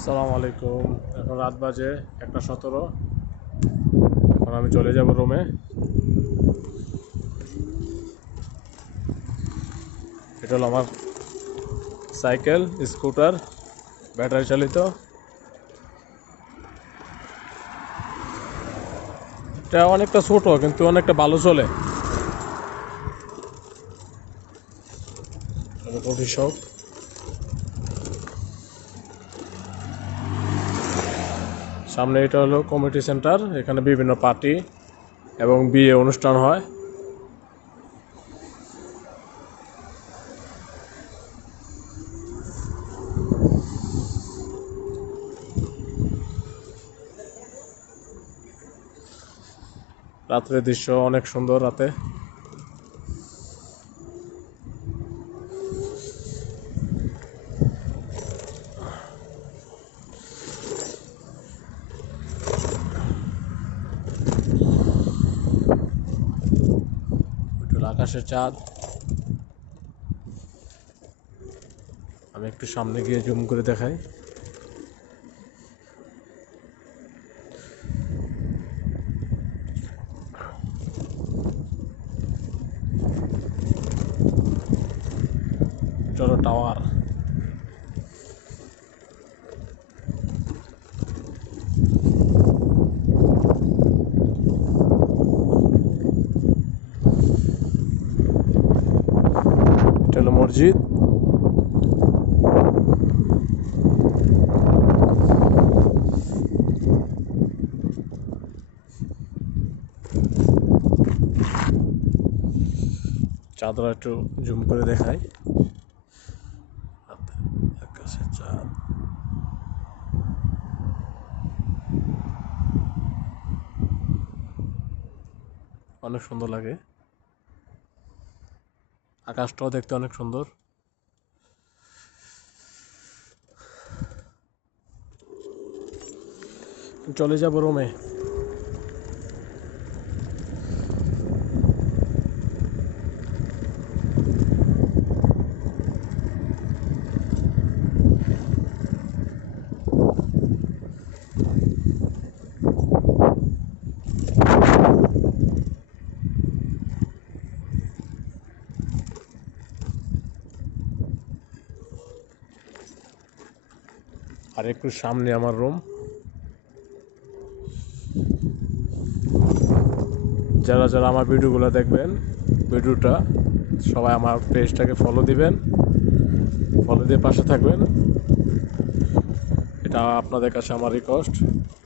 আসসালামু আলাইকুম। এখন রাত বাজে 1:17। এখন আমি চলে যাব রুমে। এটা হলো আমার সাইকেল স্কুটার, ব্যাটারি চালিত। এটা অনেকটা ছোট কিন্তু অনেকটা ভালো চলে। কফি শপ, সামনে এটা হলো কমিউনিটি সেন্টার। এখানে বিভিন্ন পার্টি এবং বিয়ে অনুষ্ঠান হয়। রাত্রের দৃশ্য অনেক সুন্দর। রাতে আকাশের চাঁদ। আমি একটু সামনে গিয়ে জুম করে দেখাই। এটা হলো টাওয়ার। এটা হলো মসজিদ। চাঁদরা একটু জুম করে দেখাই। আকাশের চাঁদ অনেক সুন্দর লাগে। আকাশটাও দেখতে অনেক সুন্দর। চলে যাব রুমে। আর একটু সামনে আমার রুম। যারা যারা আমার ভিডিওগুলো দেখবেন, ভিডিওটা সবাই আমার পেজটাকে ফলো দিবেন, ফলো দিয়ে পাশে থাকবেন। এটা আপনাদের কাছে আমার রিকোয়েস্ট।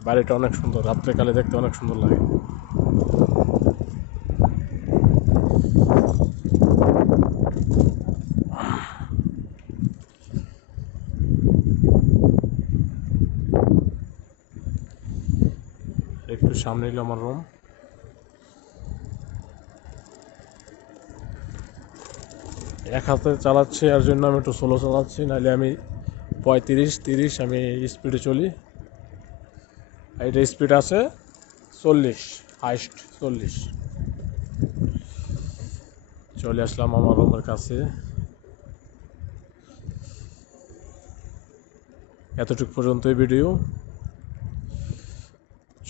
বাড়িটা অনেক সুন্দর, রাত্রেকালে দেখতে অনেক সুন্দর লাগে। একটু সামনে এলো আমার রুম। এক হাতে চালাচ্ছি, এর জন্য আমি একটু স্লো চালাচ্ছি, নাহলে আমি 35-30 আমি স্পিডে চলি। এটা স্পিড আছে 40, হাইস্ট 40। চলে আসলাম আমার রুমের কাছে। এতটুকু পর্যন্তই ভিডিও।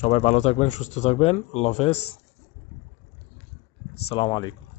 সবাই ভালো থাকবেন, সুস্থ থাকবেন। আল্লাহ হাফেজ। আসসালামু আলাইকুম।